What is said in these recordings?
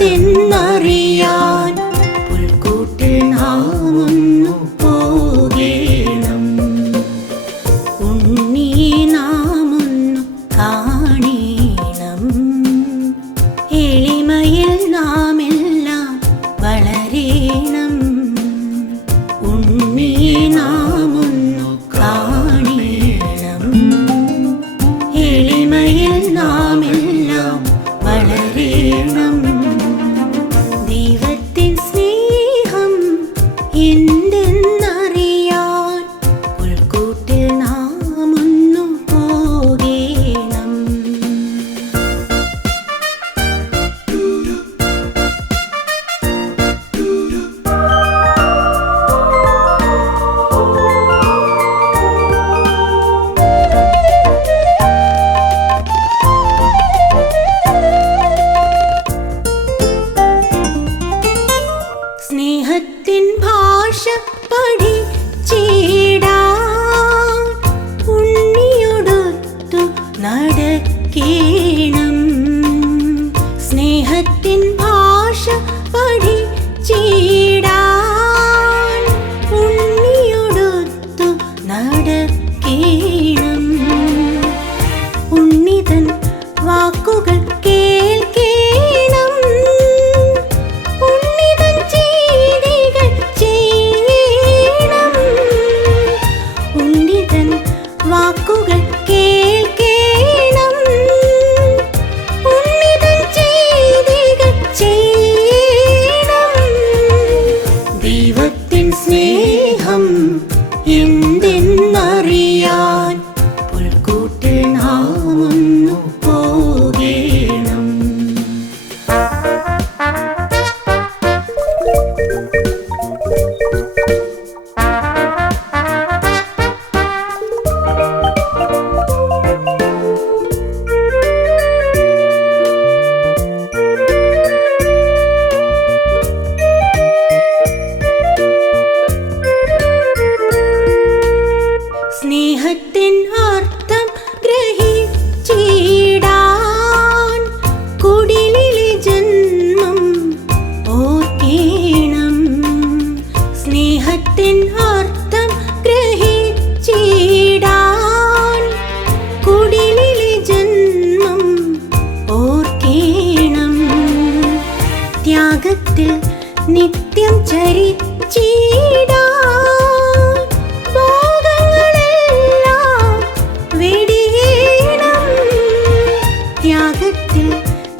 എന്തെന്നറിയാൻ പുൽക്കൂട്ടിൽ നാമൊന്നു പോകേണം. ഉണ്ണി നാമൊന്നു കാണേണം. എളിമയിൽ നാം എല്ലാം വളരേണം. ഉണ്ണി നാമൊന്നു കാണേണം. എളിമയിൽ നാം in. কি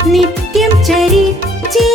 നിത്യം ചരിച്ചേ